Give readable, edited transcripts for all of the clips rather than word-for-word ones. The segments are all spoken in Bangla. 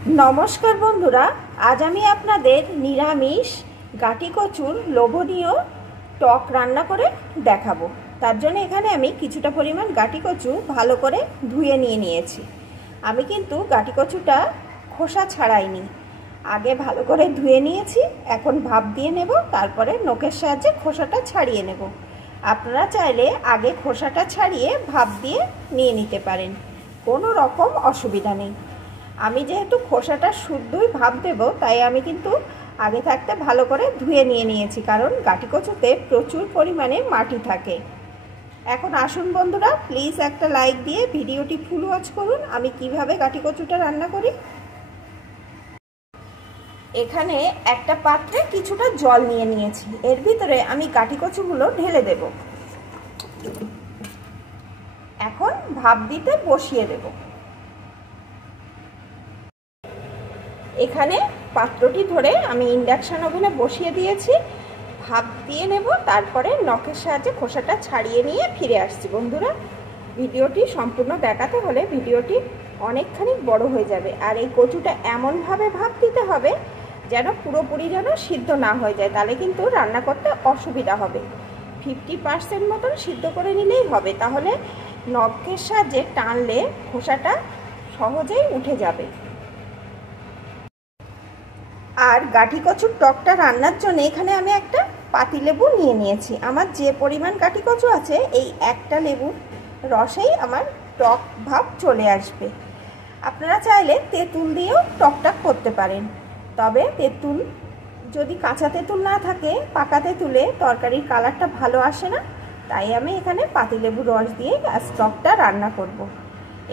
नमस्कार बंधुरा आज आमी आपनादेर निरामिष गाटी कचुर लोभनीय टक रान्ना करे देखाबो। तार जोन्नो एखाने आमी किछुटा परिमाण गाटी कचु भालो करे धुए निये नियेछि। आमी किन्तु गाटी कचुटा खोसा छाड़ाइनि, आगे भालो करे धुए नियेछि। एखन भाप दिये नेब, तारपरे नोकेर साहाज्ये खोसाटा छाड़िये नेब। आपनारा चाइले आगे खोसाटा छाड़िये भाप दिये निये निते पारेन, कोनो रकम असुविधा नेই। आमी जेहेतु खोसाटा शुद्धई भाप देब ताई आमी किन्तु आगे थाकते भालो करे धुए निये नियेछि, कारण गाटी कचुते प्रचुर परिमाणे माटी थाके। এখন আসুন বন্ধুরা, প্লিজ একটা লাইক দিয়ে ভিডিওটি ফুল ওয়াচ করুন আমি কিভাবে গাটি কচুটা রান্না করি। এখানে একটা পাত্রে কিছুটা জল নিয়ে নিয়েছি, এর ভিতরে আমি গাটি কচুগুলো ঢেলে দেব। এখন ভাপ দিতে বসিয়ে দেব। এখানে পাত্রটি ধরে আমি ইন্ডাকশন ওভেনে বসিয়ে দিয়েছি। ভাপ দিয়ে নেব, তারপরে নখের সাহায্যে খোসাটা ছাড়িয়ে নিয়ে ফিরে আসছি। বন্ধুরা, ভিডিওটি সম্পূর্ণ দেখাতে হলে ভিডিওটি অনেকখানি বড় হয়ে যাবে। আর এই কচুটা এমনভাবে ভাপ দিতে হবে যেন পুরোপুরি যেন সিদ্ধ না হয়ে যায়, তাহলে কিন্তু রান্না করতে অসুবিধা হবে। 50% মতন সিদ্ধ করে নিলেই হবে, তাহলে নখের সাহায্যে টানলে খোসাটা সহজেই উঠে যাবে। আর গাটি কচুর টকটা রান্নার জন্য এখানে আমি একটা পাতিলেবু নিয়ে নিয়েছি। আমার যে পরিমাণ গাটি কচু আছে এই একটা লেবুর রসেই আমার টক ভাব চলে আসবে। আপনারা চাইলে তেঁতুল দিয়েও টকটা করতে পারেন, তবে তেঁতুল যদি কাঁচা তেঁতুল না থাকে পাকা তেঁতুলে তরকারির কালারটা ভালো আসে না, তাই আমি এখানে পাতিলেবুর রস দিয়ে টকটা রান্না করব।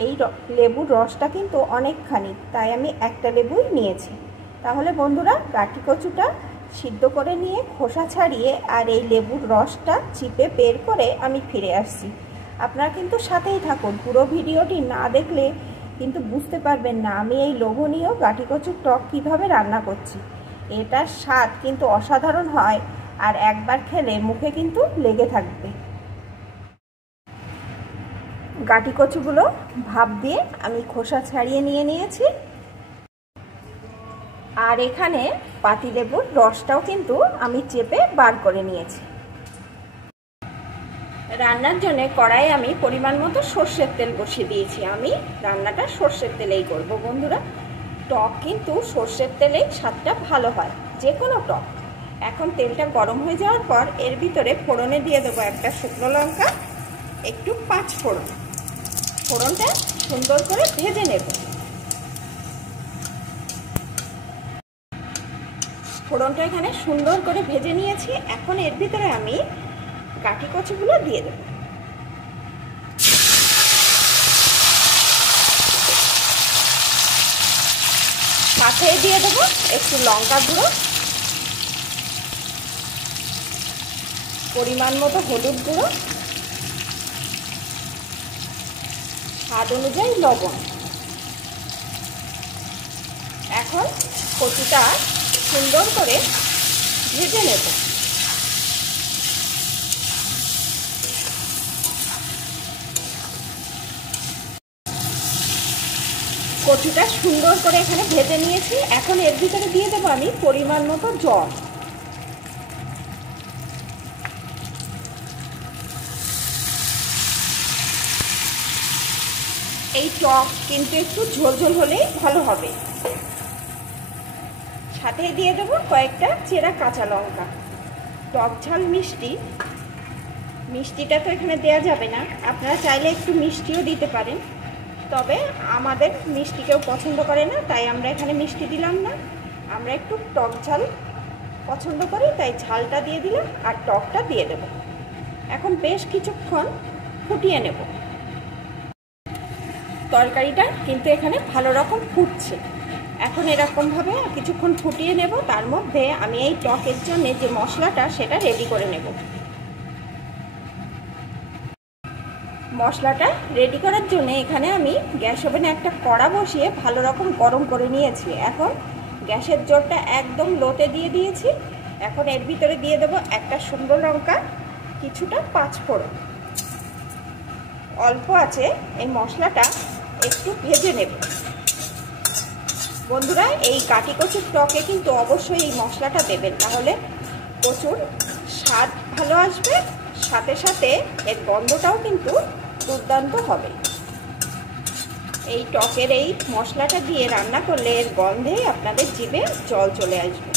এই লেবুর রসটা কিন্তু অনেকখানি, তাই আমি একটা লেবুই নিয়েছি। তাহলে বন্ধুরা, গাটি কচুটা সিদ্ধ করে নিয়ে খোসা ছাড়িয়ে আর এই লেবুর রসটা চিপে বের করে আমি ফিরে আসছি। আপনারা কিন্তু সাথেই থাকুন, পুরো ভিডিওটি না দেখলে কিন্তু বুঝতে পারবেন না আমি এই লোভনীয় গাটি কচুর টক কীভাবে রান্না করছি। এটার স্বাদ কিন্তু অসাধারণ হয়, আর একবার খেলে মুখে কিন্তু লেগে থাকবে। গাটি কচুগুলো ভাপ দিয়ে আমি খোসা ছাড়িয়ে নিয়ে নিয়েছি। আর এখানে পাতিলেবুর রসটাও কিন্তু আমি চেপে বার করে নিয়েছি। রান্নার জন্য কড়াইয়ে আমি পরিমাণ মতো সর্ষের তেল বসিয়ে দিয়েছি। আমি রান্নাটা সর্ষের তেলেই করব বন্ধুরা। টক কিন্তু সর্ষের তেলেই স্বাদটা ভালো হয়, যে কোনো টক। এখন তেলটা গরম হয়ে যাওয়ার পর এর ভিতরে ফোড়নে দিয়ে দেবো একটা শুকনো লঙ্কা, একটু 5 ফোড়ন। ফোড়নটা সুন্দর করে ভেজে নেব। ফোড়নটা এখানে সুন্দর করে ভেজে নিয়েছি। এখন এর ভিতরে আমি গাটি কচুগুলো দিয়ে দেব। সাথে দিয়ে দেবো একটু লঙ্কা গুঁড়ো, পরিমাণ মতো হলুদ গুঁড়ো, স্বাদ অনুযায়ী লবণ। এখন কচুটা সুন্দর করে ভেজে নেব। কচুটা সুন্দর করে এখানে ভেজে নিয়েছি। এখন এর ভিতরে দিয়ে দেবো আমি পরিমাণ মতো জল। এই টক কিন্তু একটু ঝোলঝোল হলেই ভালো হবে। সাথে দিয়ে দেবো কয়েকটা চেরা কাঁচা লঙ্কা। টক ঝাল মিষ্টি, মিষ্টিটা তো এখানে দেওয়া যাবে না, আপনারা চাইলে একটু মিষ্টিও দিতে পারেন, তবে আমাদের মিষ্টি কেউ পছন্দ করে না, তাই আমরা এখানে মিষ্টি দিলাম না। আমরা একটু টক ঝাল পছন্দ করি, তাই ঝালটা দিয়ে দিলাম আর টকটা দিয়ে দেব। এখন বেশ কিছুক্ষণ ফুটিয়ে নেব। তরকারিটা কিন্তু এখানে ভালো রকম ফুটছে। এখন এরকমভাবে কিছুক্ষণ ফুটিয়ে নেব। তার মধ্যে আমি এই টকের জন্য যে মশলাটা সেটা রেডি করে নেব। মশলাটা রেডি করার জন্য এখানে আমি গ্যাস ওভেনে একটা কড়া বসিয়ে ভালো রকম গরম করে নিয়েছি। এখন গ্যাসের জোরটা একদম লোতে দিয়ে দিয়েছি। এখন এর ভিতরে দিয়ে দেবো একটা শুকনো লঙ্কা, কিছুটা 5 ফোড়ন। অল্প আছে এই মশলাটা একটু ভেজে নেব। বন্ধুরা, এই গাটি কচুর টকে কিন্তু অবশ্যই এই মশলাটা দেবেন, তাহলে কচুর স্বাদ ভালো আসবে, সাথে সাথে এর গন্ধটাও কিন্তু দুর্দান্ত হবে। এই টকের এই মশলাটা দিয়ে রান্না করলে এর গন্ধেই আপনাদের জিভে জল চলে আসবে।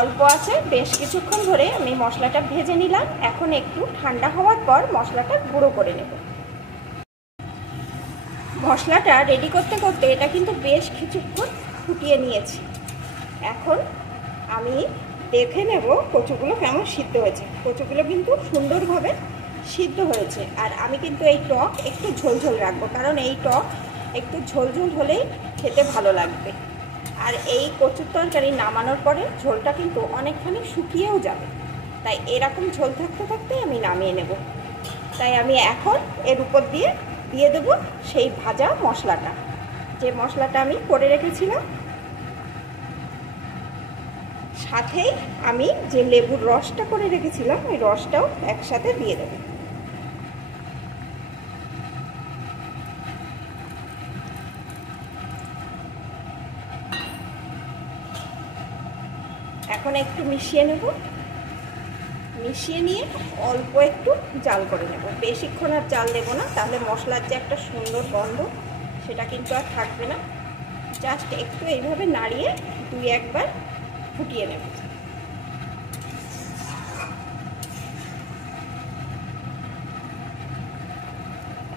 অল্প আছে বেশ কিছুক্ষণ ধরে আমি মশলাটা ভেজে নিলাম। এখন একটু ঠান্ডা হওয়ার পর মশলাটা গুঁড়ো করে নেব। মশলাটা রেডি করতে করতে এটা কিন্তু বেশ কিছুক্ষণ ফুটিয়ে নিয়েছি। এখন আমি দেখে নেব কচুগুলো কেমন সিদ্ধ হয়েছে। কচুগুলো কিন্তু সুন্দরভাবে সিদ্ধ হয়েছে। আর আমি কিন্তু এই টক একটু ঝোলঝোল রাখবো, কারণ এই টক একটু ঝোলঝোল হলেই খেতে ভালো লাগবে। আর এই কচুর তরকারি নামানোর পরে ঝোলটা কিন্তু অনেকখানি শুকিয়েও যাবে, তাই এরকম ঝোল থাকতে থাকতে আমি নামিয়ে নেব। তাই আমি এখন এর উপর দিয়ে দেবো সেই ভাজা মশলাটা, যে মশলাটা আমি করে রেখেছিলাম। সাথেই আমি যে লেবুর রসটা করে রেখেছিলাম ওই রসটাও একসাথে দিয়ে দেব। এখন একটু মিশিয়ে নেব। মিশিয়ে নিয়ে অল্প একটু জাল করে নেব। বেশিক্ষণ আর জাল দেবো না, তাহলে মশলার যে একটা সুন্দর গন্ধ সেটা কিন্তু আর থাকবে না। জাস্ট একটু এইভাবে নাড়িয়ে 2 একবার ফুটিয়ে নেব।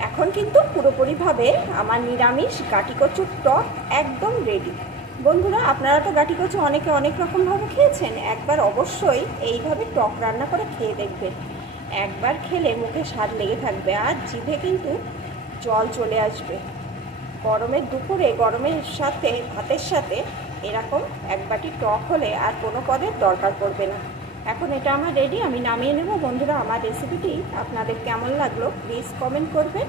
এখন কিন্তু পুরোপুরিভাবে আমার নিরামিষ গাটি কচুর টক একদম রেডি। বন্ধুরা, আপনারা তো গাটি কচু অনেকে অনেক রকমভাবে খেয়েছেন, একবার অবশ্যই এইভাবে টক রান্না করে খেয়ে দেখবেন। একবার খেলে মুখে স্বাদ লেগে থাকবে আর জিভে কিন্তু জল চলে আসবে। গরমের দুপুরে গরমের সাথে ভাতের সাথে এরকম এক বাটি টক হলে আর কোনো পদের দরকার পড়বে না। এখন এটা আমার রেডি, আমি নামিয়ে নেব। বন্ধুরা, আমার রেসিপিটি আপনাদের কেমন লাগলো প্লিজ কমেন্ট করবেন।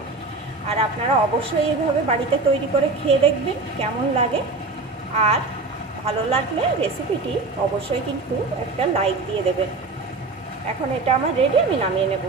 আর আপনারা অবশ্যই এইভাবে বাড়িতে তৈরি করে খেয়ে দেখবেন কেমন লাগে। আর ভালো লাগলে রেসিপিটি অবশ্যই কিন্তু একটা লাইক দিয়ে দেবেন। এখন এটা আমার রেডি, আমি নামিয়ে নেব।